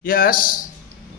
Yes,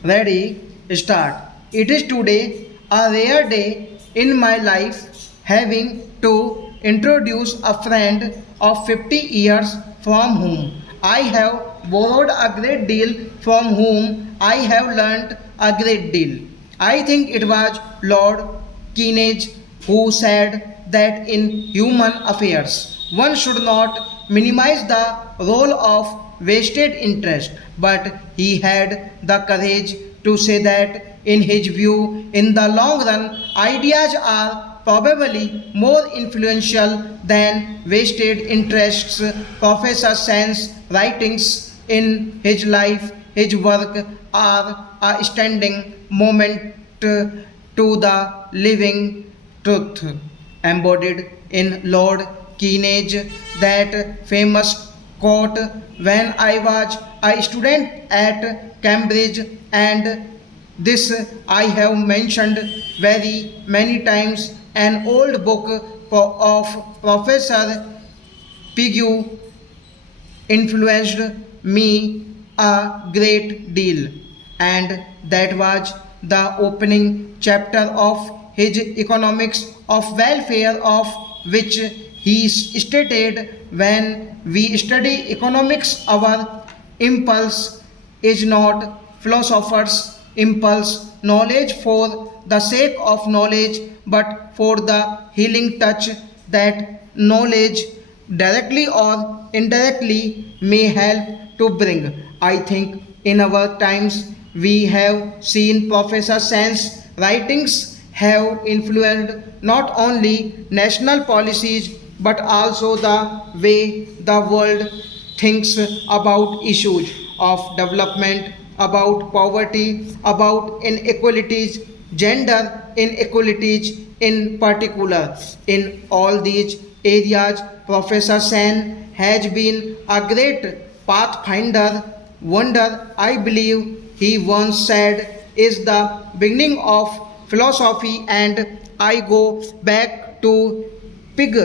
ready, start. It is today a rare day in my life having to introduce a friend of 50 years from whom I have borrowed a great deal, from whom I have learnt a great deal. I think it was Lord Keynes who said that in human affairs one should not minimize the role of wasted interest, but he had the courage to say that, in his view, in the long run, ideas are probably more influential than wasted interests. Professor Sen's writings in his life, his work, are a standing moment to the living truth embodied in Lord Keynes, that famous quote, when I was a student at Cambridge, and this I have mentioned very many times, an old book of Professor Pigu influenced me a great deal, and that was the opening chapter of his Economics of Welfare, of which he stated, when we study economics, our impulse is not philosophers' impulse, knowledge for the sake of knowledge, but for the healing touch that knowledge directly or indirectly may help to bring. I think in our times we have seen Professor Sen's writings have influenced not only national policies but also the way the world thinks about issues of development, about poverty, about inequalities, gender inequalities in particular. In all these areas, Professor Sen has been a great pathfinder. Wonder, I believe, he once said, is the beginning of philosophy, and I go back to Pig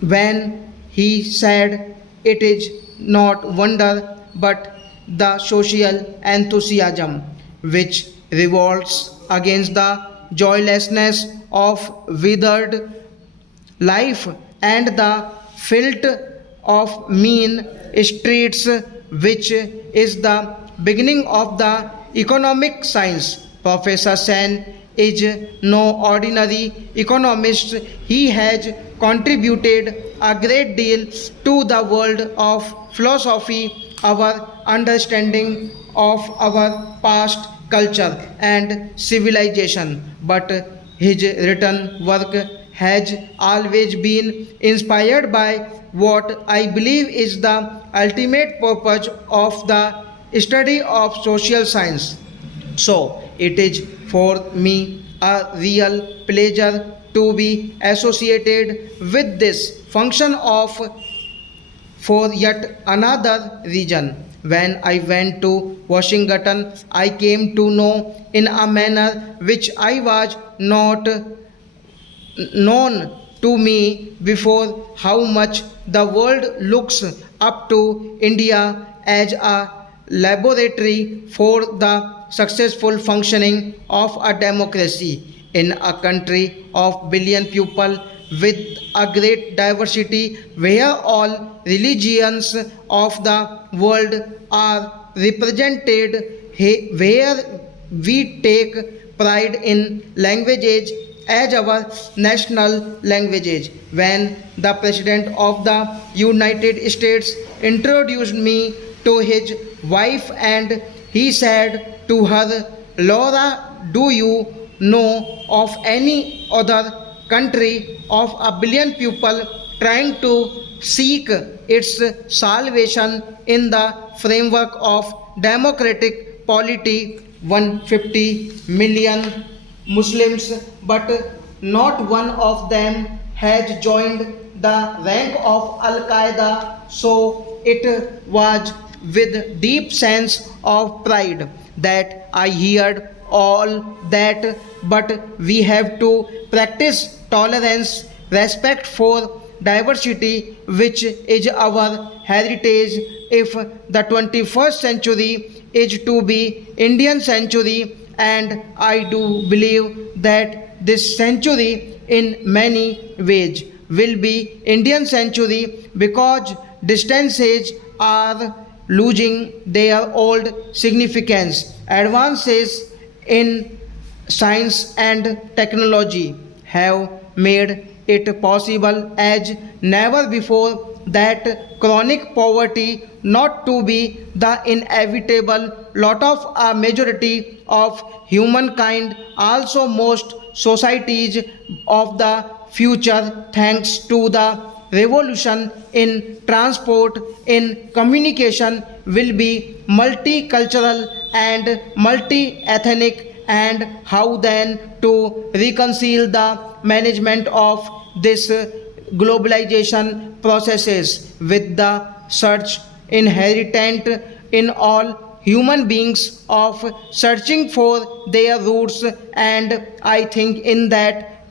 when he said, it is not wonder but the social enthusiasm which revolts against the joylessness of withered life and the filth of mean streets, which is the beginning of the economic science. Professor Sen is no ordinary economist. He has contributed a great deal to the world of philosophy, our understanding of our past culture and civilization. But his written work has always been inspired by what I believe is the ultimate purpose of the study of social science. So it is for me a real pleasure to be associated with this function of for yet another reason. When I went to Washington, I came to know in a manner which I was not known to me before, how much the world looks up to India as a laboratory for the successful functioning of a democracy in a country of billion people with a great diversity, where all religions of the world are represented, where we take pride in languages as our national languages. When the President of the United States introduced me to his wife, and he said to her, Laura, do you know of any other country of a billion people trying to seek its salvation in the framework of democratic polity? 150 million Muslims, but not one of them has joined the rank of Al Qaeda. So it was with deep sense of pride that I heard all that. But we have to practice tolerance, respect for diversity, which is our heritage. If the 21st century is to be Indian century, and I do believe that this century in many ways will be Indian century because distances are losing their old significance. Advances in science and technology have made it possible as never before that chronic poverty not to be the inevitable lot of a majority of humankind. Also most societies of the future, thanks to the revolution in transport, in communication, will be multicultural and multi-ethnic. And how then to reconcile the management of this globalization processes with the search inherent in all human beings of searching for their roots. And I think in that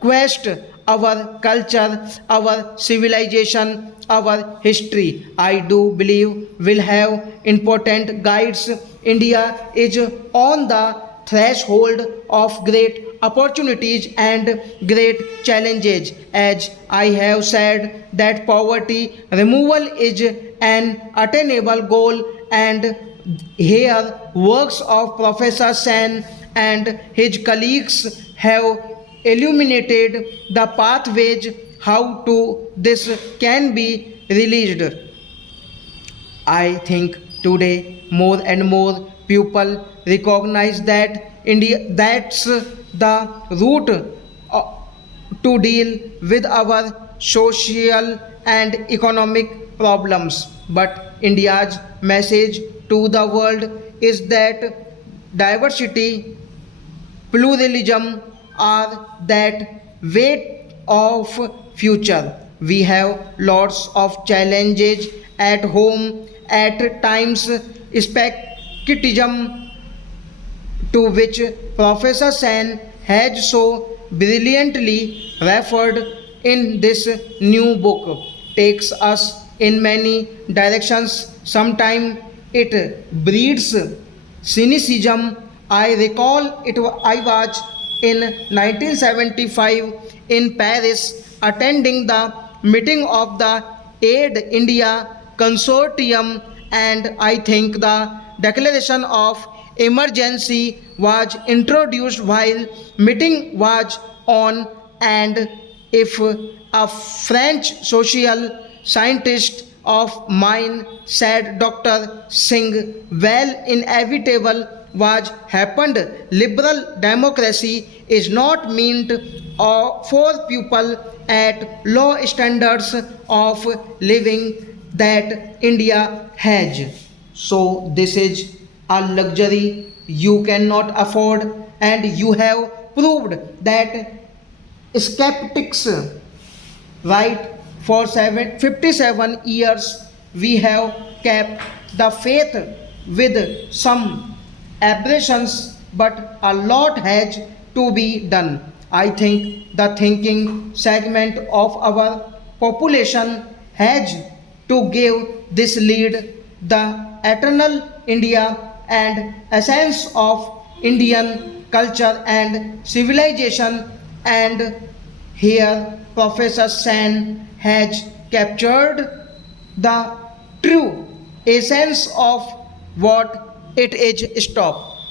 quest our culture, our civilization, our history, I do believe will have important guides. India is on the threshold of great opportunities and great challenges. As I have said, that poverty removal is an attainable goal, and here works of Professor Sen and his colleagues have illuminated the pathways how to this can be released. I think today more and more people recognize that India that's the route to deal with our social and economic problems. But India's message to the world is that diversity, pluralism are that weight of future. We have lots of challenges at home, at times skepticism, to which Professor Sen has so brilliantly referred in this new book, takes us in many directions. Sometimes it breeds cynicism. I recall I was in 1975 in Paris attending the meeting of the Aid India Consortium, and I think the declaration of emergency was introduced while meeting was on. And if a French social scientist of mine said, Dr. Singh, well, inevitable was happened. Liberal democracy is not meant for people at low standards of living that India has. So this is a luxury you cannot afford, and you have proved that skeptics, right? For 57 years we have kept the faith with some aberrations, but a lot has to be done. I think the thinking segment of our population has to give this lead the eternal India and essence of Indian culture and civilization. And here Professor Sen has captured the true essence of what it is. Stop.